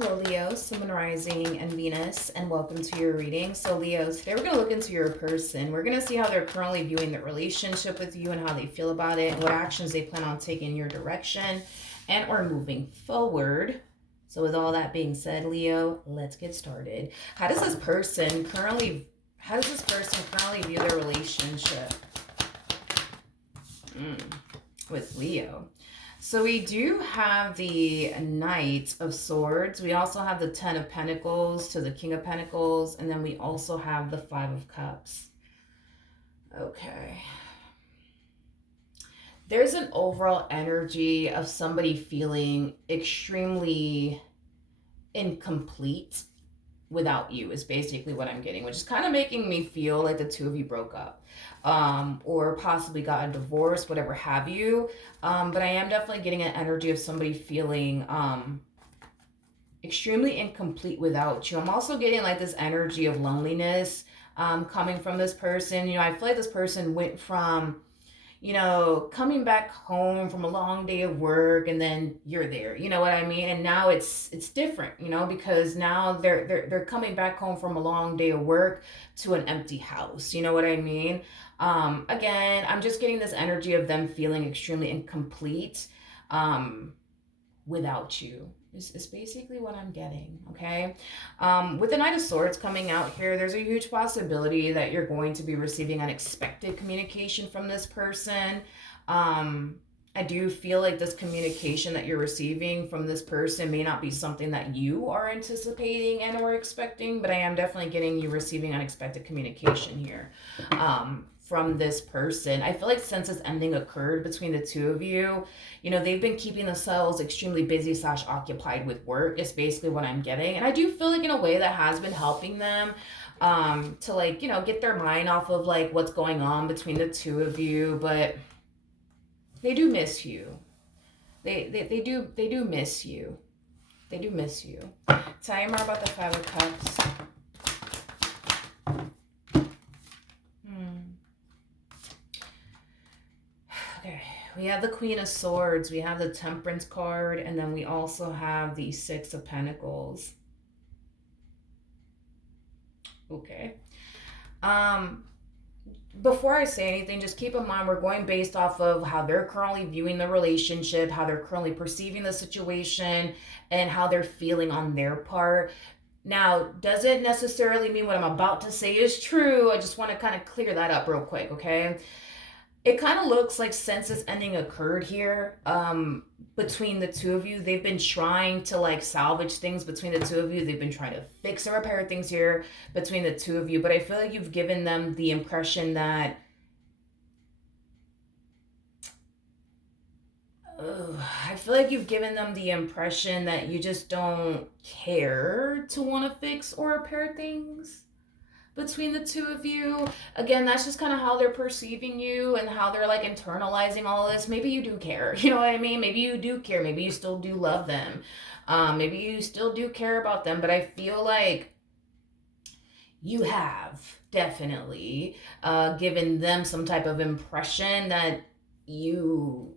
Hello, Leo, Sun, Moon, Rising, and Venus, and welcome to your reading. So, Leos, today we're going to look into your person. We're going to see how they're currently viewing their relationship with you and how they feel about it, and what actions they plan on taking in your direction and or moving forward. So, with all that being said, Leo, let's get started. How does this person currently view their relationship with Leo? So we do have the Knight of Swords. We also have the Ten of Pentacles to the King of Pentacles. And then we also have the Five of Cups. Okay. There's an overall energy of somebody feeling extremely incomplete without you is basically what I'm getting, which is kind of making me feel like the two of you broke up. Or possibly got a divorce, whatever have you. But I am definitely getting an energy of somebody feeling extremely incomplete without you. I'm also getting like this energy of loneliness coming from this person. I feel like this person went from coming back home from a long day of work and then you're there, you know what I mean? And now it's different, because now they're coming back home from a long day of work to an empty house, you know what I mean? Again, I'm just getting this energy of them feeling extremely incomplete without you. Is basically what I'm getting, okay? With the Knight of Swords coming out here, there's a huge possibility that you're going to be receiving unexpected communication from this person. I do feel like this communication that you're receiving from this person may not be something that you are anticipating and or expecting, but I am definitely getting you receiving unexpected communication here. From this person. I feel like since this ending occurred between the two of you, they've been keeping themselves extremely busy / occupied with work is basically what I'm getting. And I do feel like in a way that has been helping them to get their mind off of like what's going on between the two of you, but they do miss you. They do miss you. They do miss you. Tell me more about the Five of Cups. Okay, we have the Queen of Swords, we have the Temperance card, and then we also have the Six of Pentacles. Okay. Before I say anything, just keep in mind we're going based off of how they're currently viewing the relationship, how they're currently perceiving the situation, and how they're feeling on their part. Now, doesn't necessarily mean what I'm about to say is true. I just want to kind of clear that up real quick, okay? It kind of looks like since this ending occurred here, between the two of you, they've been trying to like salvage things between the two of you. They've been trying to fix and repair things here between the two of you. But I feel like you've given them the impression that I feel like you've given them the impression that you just don't care to want to fix or repair things between the two of you. Again, that's just kind of how they're perceiving you and how they're like internalizing all of this. Maybe you do care, you know what I mean? Maybe you do care. Maybe you still do love them. Maybe you still do care about them, but I feel like you have definitely given them some type of impression that you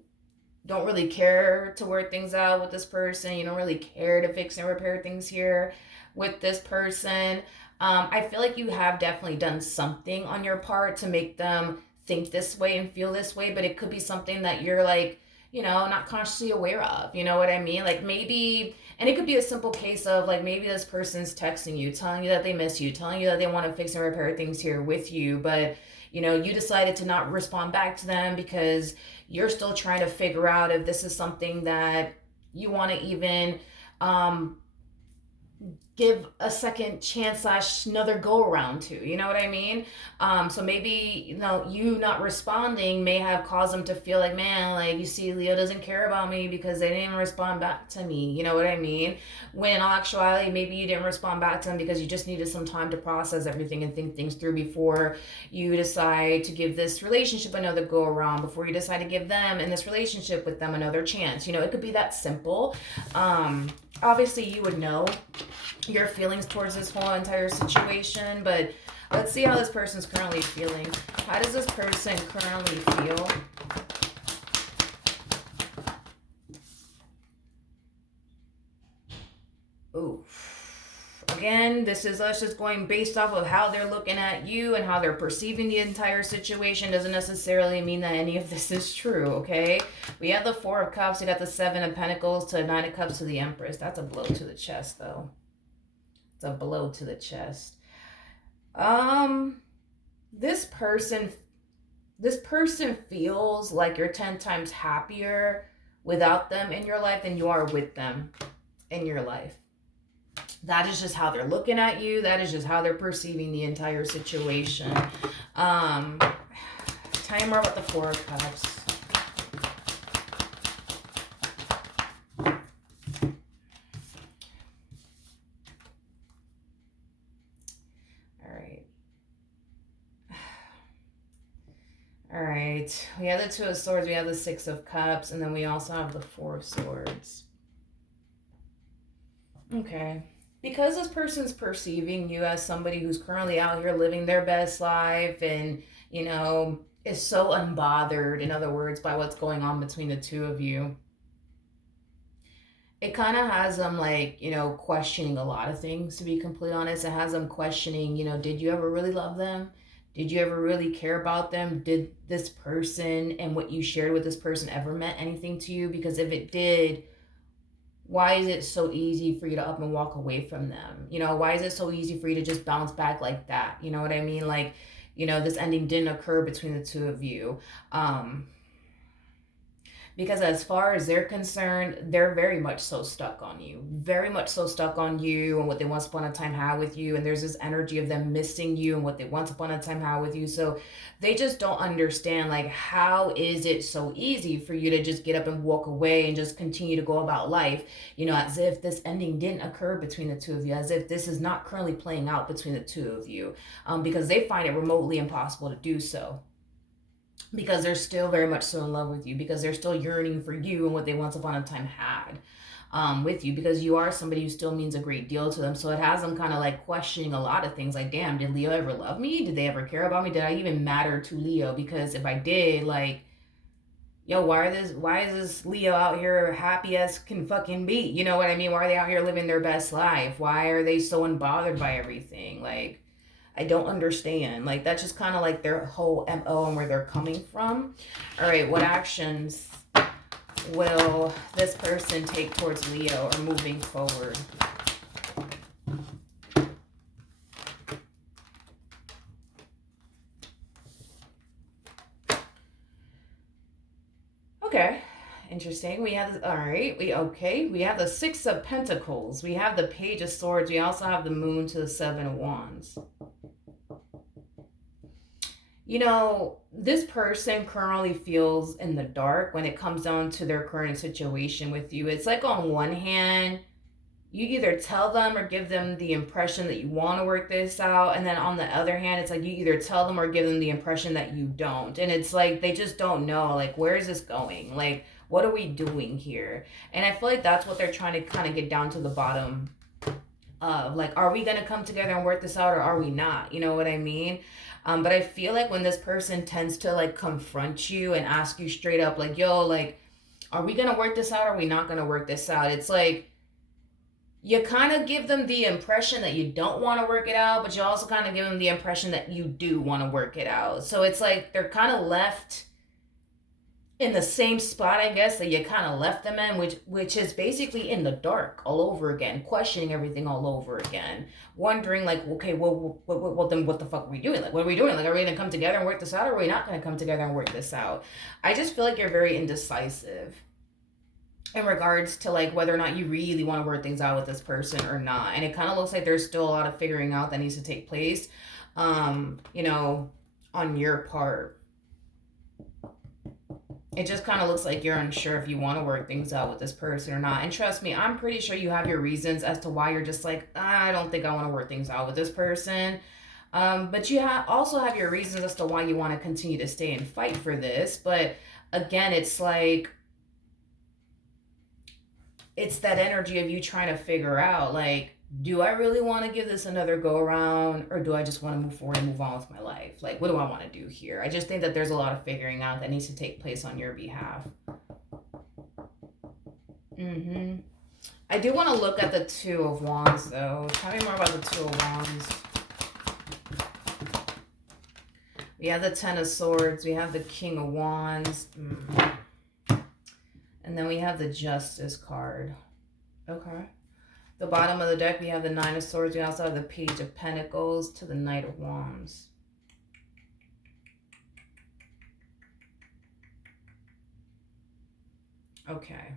don't really care to work things out with this person. You don't really care to fix and repair things here with this person. I feel like you have definitely done something on your part to make them think this way and feel this way, but it could be something that you're like, not consciously aware of. You know what I mean? Like maybe, and it could be a simple case of like maybe this person's texting you, telling you that they miss you, telling you that they want to fix and repair things here with you, but you decided to not respond back to them because you're still trying to figure out if this is something that you want to even give a second chance / another go around to, you know what I mean? So maybe, you not responding may have caused them to feel like, man, like you see Leo doesn't care about me because they didn't respond back to me, you know what I mean? When in all actuality, maybe you didn't respond back to them because you just needed some time to process everything and think things through before you decide to give this relationship another go around, before you decide to give them in this relationship with them another chance. It could be that simple. Obviously you would know your feelings towards this whole entire situation, but let's see how this person's currently feeling. How does this person currently feel? Ooh. Again, this is us just going based off of how they're looking at you and how they're perceiving the entire situation. Doesn't necessarily mean that any of this is true, okay? We have the Four of Cups, we got the Seven of Pentacles to Nine of Cups to the Empress. That's a blow to the chest, though. It's a blow to the chest. This person feels like you're 10 times happier without them in your life than you are with them in your life. That is just how they're looking at you. That is just how they're perceiving the entire situation. Tell me more about the Four of Cups. All right. We have the Two of Swords. We have the Six of Cups. And then we also have the Four of Swords. Okay. Because this person's perceiving you as somebody who's currently out here living their best life and, you know, is so unbothered, in other words, by what's going on between the two of you, it kind of has them, like, you know, questioning a lot of things, to be completely honest. It has them questioning, you know, did you ever really love them? Did you ever really care about them? Did this person and what you shared with this person ever meant anything to you? Because if it did, why is it so easy for you to up and walk away from them? You know, why is it so easy for you to just bounce back like that? You know what I mean? Like, you know, this ending didn't occur between the two of you. Because as far as they're concerned, they're very much so stuck on you, very much so stuck on you and what they once upon a time had with you. And there's this energy of them missing you and what they once upon a time had with you. So they just don't understand, like, how is it so easy for you to just get up and walk away and just continue to go about life, you know, as if this ending didn't occur between the two of you, as if this is not currently playing out between the two of you, because they find it remotely impossible to do so, because they're still very much so in love with you, because they're still yearning for you and what they once upon a time had with you, because you are somebody who still means a great deal to them. So it has them kind of like questioning a lot of things, like, damn, did Leo ever love me? Did they ever care about me? Did I even matter to Leo? Because if I did, like, yo, why is this Leo out here happy as can fucking be? You know what I mean? Why are they out here living their best life? Why are they so unbothered by everything? Like, I don't understand. Like, that's just kind of like their whole MO and where they're coming from. All right, what actions will this person take towards Leo or moving forward? Okay, interesting. We have, all right, we have the Six of Pentacles. We have the Page of Swords. We also have the Moon to the Seven of Wands. You know, this person currently feels in the dark when it comes down to their current situation with you. It's like, on one hand, you either tell them or give them the impression that you want to work this out. And then on the other hand, it's like you either tell them or give them the impression that you don't. And it's like they just don't know, like, where is this going? Like, what are we doing here? And I feel like that's what they're trying to kind of get down to the bottom of. Like, are we going to come together and work this out, or are we not? You know what I mean? But I feel like when this person tends to, like, confront you and ask you straight up, like, yo, like, are we going to work this out, or are we not going to work this out? It's like, you kind of give them the impression that you don't want to work it out, but you also kind of give them the impression that you do want to work it out. So it's like they're kind of left in the same spot, I guess, that you kind of left them in, which is basically in the dark all over again, questioning everything all over again, wondering, like, okay, well, then what the fuck are we doing? Like, what are we doing? Like, are we going to come together and work this out, or are we not going to come together and work this out? I just feel like you're very indecisive in regards to, like, whether or not you really want to work things out with this person or not. And it kind of looks like there's still a lot of figuring out that needs to take place, you know, on your part. It just kind of looks like you're unsure if you want to work things out with this person or not. And trust me, I'm pretty sure you have your reasons as to why you're just like, I don't think I want to work things out with this person. But you also have your reasons as to why you want to continue to stay and fight for this. But again, it's like, it's that energy of you trying to figure out, like, do I really want to give this another go around, or do I just want to move forward and move on with my life? Like, what do I want to do here? I just think that there's a lot of figuring out that needs to take place on your behalf. I do want to look at the Two of Wands, though. Tell me more about the Two of Wands. We have the Ten of Swords. We have the King of Wands. And then we have the Justice card. Okay. The bottom of the deck, we have the Nine of Swords. We also have the Page of Pentacles to the Knight of Wands. Okay.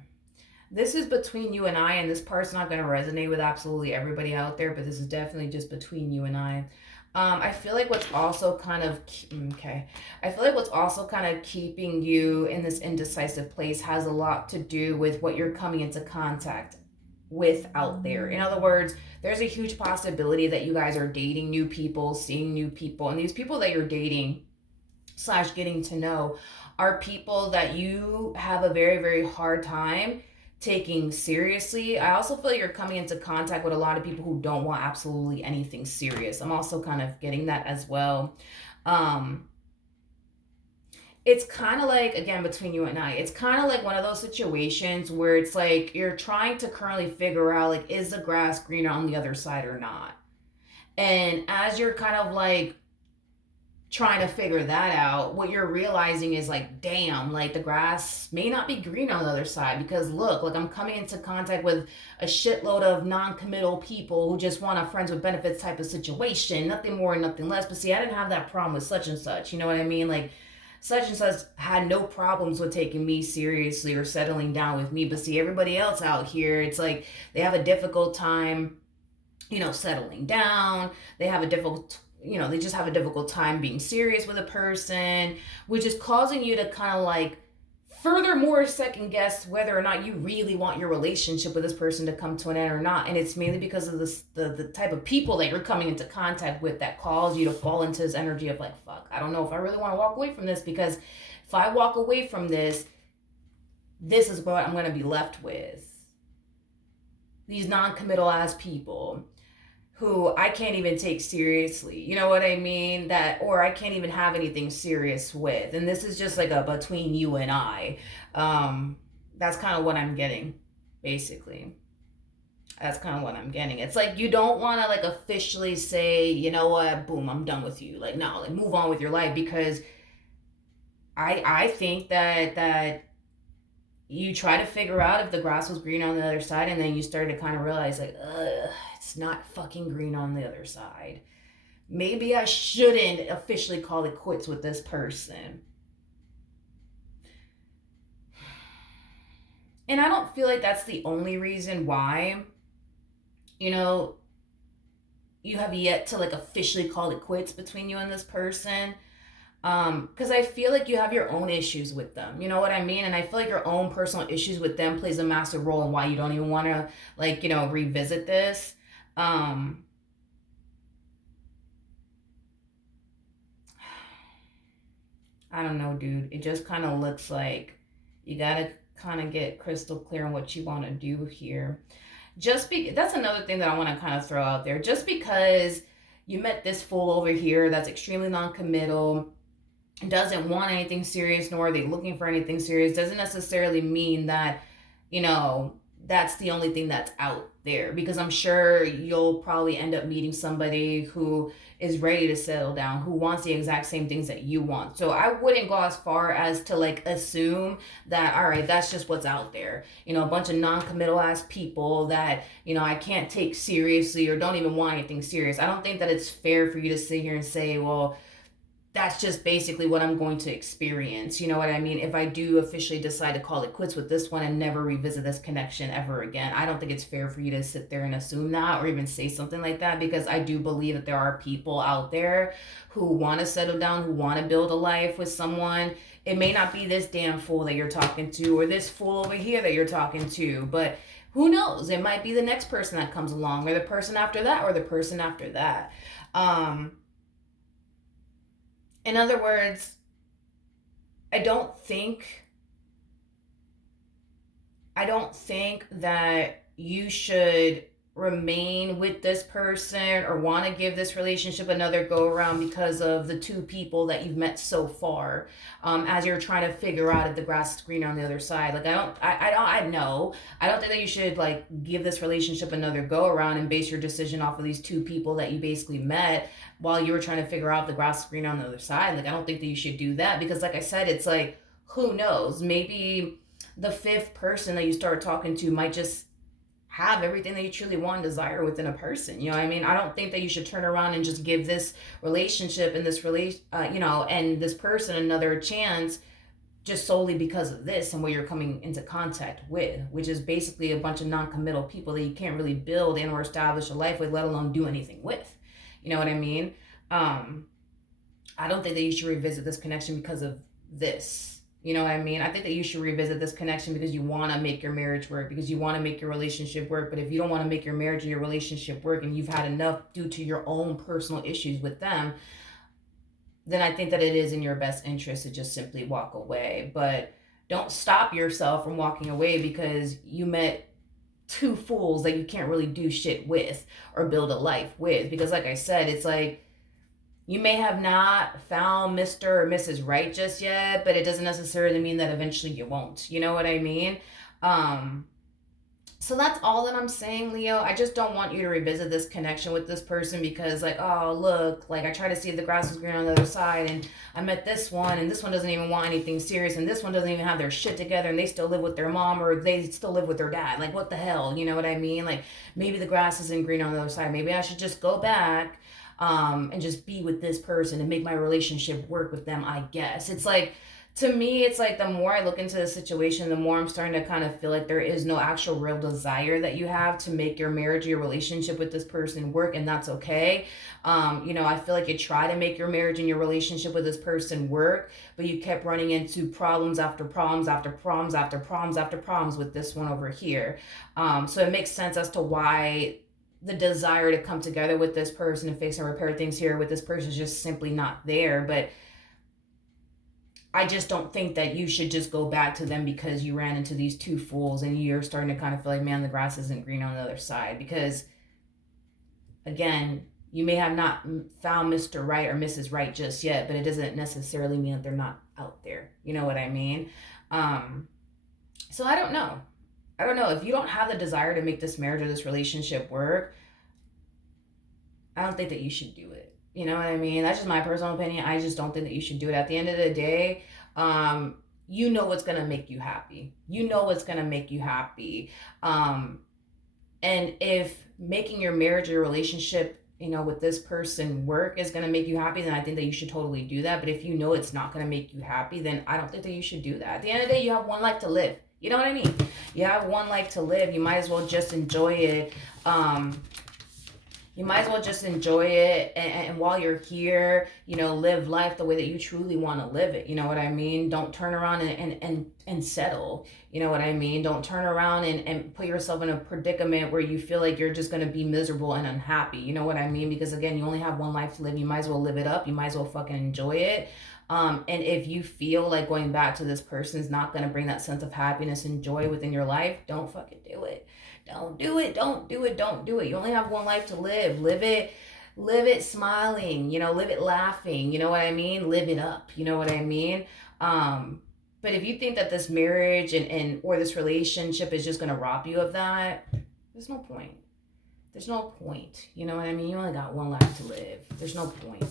This is between you and I, and this part's not going to resonate with absolutely everybody out there, but this is definitely just between you and I. I feel like what's also kind of, I feel like what's also kind of keeping you in this indecisive place has a lot to do with what you're coming into contact with out there. In other words, there's a huge possibility that you guys are dating new people, seeing new people, and these people that you're dating / getting to know are people that you have a very, very hard time taking seriously. I also feel like you're coming into contact with a lot of people who don't want absolutely anything serious. I'm also kind of getting that as well. It's kind of like, again, between you and I, it's kind of like one of those situations where it's like you're trying to currently figure out, like, is the grass greener on the other side or not? And as you're kind of like trying to figure that out, what you're realizing is like, damn, like the grass may not be green on the other side, because look, like I'm coming into contact with a shitload of non-committal people who just want a friends with benefits type of situation, nothing more and nothing less. But see, I didn't have that problem with such and such, you know what I mean? Like such and such had no problems with taking me seriously or settling down with me. But see, everybody else out here, it's like they have a difficult time, you know, settling down. They have a difficult, you know, they just have a difficult time being serious with a person, which is causing you to kind of like furthermore second guess whether or not you really want your relationship with this person to come to an end or not. And it's mainly because of this, the type of people that you're coming into contact with that cause you to fall into this energy of like, fuck, I don't know if I really want to walk away from this, because if I walk away from this, this is what I'm going to be left with. These non-committal ass people who I can't even take seriously, you know what I mean? That, or I can't even have anything serious with. And this is just like a between you and I. That's kind of what I'm getting, basically. That's kind of what I'm getting. It's like you don't want to like officially say, you know what, boom, I'm done with you. Like, no, like move on with your life, because I think that you try to figure out if the grass was green on the other side, and then you start to kind of realize like, it's not fucking green on the other side. Maybe I shouldn't officially call it quits with this person. And I don't feel like that's the only reason why, you know, you have yet to like officially call it quits between you and this person. Because I feel like you have your own issues with them, you know what I mean? And I feel like your own personal issues with them plays a massive role in why you don't even want to, like, you know, revisit this. I don't know, dude. It just kind of looks like you gotta kind of get crystal clear on what you want to do here. That's another thing that I want to kind of throw out there. Just because you met this fool over here that's extremely non-committal, doesn't want anything serious, nor are they looking for anything serious, doesn't necessarily mean that, you know, that's the only thing that's out there. Because I'm sure you'll probably end up meeting somebody who is ready to settle down, who wants the exact same things that you want. So I wouldn't go as far as to like assume that, all right, that's just what's out there. You know, a bunch of non-committal ass people that, you know, I can't take seriously or don't even want anything serious. I don't think that it's fair for you to sit here and say, well, that's just basically what I'm going to experience. You know what I mean? If I do officially decide to call it quits with this one and never revisit this connection ever again, I don't think it's fair for you to sit there and assume that or even say something like that, because I do believe that there are people out there who want to settle down, who want to build a life with someone. It may not be this damn fool that you're talking to or this fool over here that you're talking to, but who knows? It might be the next person that comes along, or the person after that, or the person after that. In other words, I don't think that you should remain with this person or want to give this relationship another go around because of the two people that you've met so far, as you're trying to figure out if the grass is green on the other side. Like, I don't think that you should like give this relationship another go around and base your decision off of these two people that you basically met while you were trying to figure out if the grass is green on the other side. Like, I don't think that you should do that, because like I said, it's like, who knows, maybe the fifth person that you start talking to might just have everything that you truly want and desire within a person. You know what I mean? I don't think that you should turn around and just give this relationship and this and this person another chance just solely because of this and what you're coming into contact with, which is basically a bunch of non-committal people that you can't really build and or establish a life with, let alone do anything with. You know what I mean? I don't think that you should revisit this connection because of this. You know what I mean? I think that you should revisit this connection because you want to make your marriage work, because you want to make your relationship work. But if you don't want to make your marriage or your relationship work and you've had enough due to your own personal issues with them, then I think that it is in your best interest to just simply walk away. But don't stop yourself from walking away because you met two fools that you can't really do shit with or build a life with. Because like I said, it's like, you may have not found Mr. or Mrs. Right just yet, but it doesn't necessarily mean that eventually you won't. You know what I mean? So that's all that I'm saying, Leo. I just don't want you to revisit this connection with this person because, like, oh, look, like, I try to see if the grass was green on the other side, and I met this one, and this one doesn't even want anything serious, and this one doesn't even have their shit together, and they still live with their mom, or they still live with their dad. Like, what the hell? You know what I mean? Like, maybe the grass isn't green on the other side. Maybe I should just go back and just be with this person and make my relationship work with them, I guess. It's like, to me, it's like the more I look into the situation, the more I'm starting to kind of feel like there is no actual real desire that you have to make your marriage or your relationship with this person work, and that's okay. I feel like you try to make your marriage and your relationship with this person work, but you kept running into problems after problems after problems after problems after problems with this one over here. So it makes sense as to why the desire to come together with this person and fix and repair things here with this person is just simply not there. But I just don't think that you should just go back to them because you ran into these two fools and you're starting to kind of feel like, man, the grass isn't green on the other side. Because, again, you may have not found Mr. Right or Mrs. Right just yet, but it doesn't necessarily mean that they're not out there. You know what I mean? So I don't know. If you don't have the desire to make this marriage or this relationship work, I don't think that you should do it. You know what I mean? That's just my personal opinion. I just don't think that you should do it. At the end of the day, you know what's going to make you happy. And if making your marriage or your relationship, with this person work is going to make you happy, then I think that you should totally do that. But if you know it's not going to make you happy, then I don't think that you should do that. At the end of the day, you have one life to live. You know what I mean? You have one life to live. You might as well just enjoy it. And while you're here, live life the way that you truly want to live it. You know what I mean? Don't turn around and settle. You know what I mean? Don't turn around and put yourself in a predicament where you feel like you're just going to be miserable and unhappy. You know what I mean? Because, again, you only have one life to live. You might as well live it up. You might as well fucking enjoy it. And if you feel like going back to this person is not going to bring that sense of happiness and joy within your life, don't fucking do it. Don't do it. You only have one life to live. Live it smiling, live it laughing. You know what I mean? Live it up. You know what I mean? But if you think that this marriage and or this relationship is just going to rob you of that, there's no point. You know what I mean? You only got one life to live. There's no point,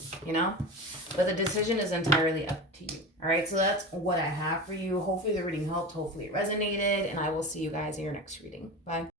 But the decision is entirely up to you. All right, so that's what I have for you. Hopefully the reading helped. Hopefully it resonated. And I will see you guys in your next reading. Bye.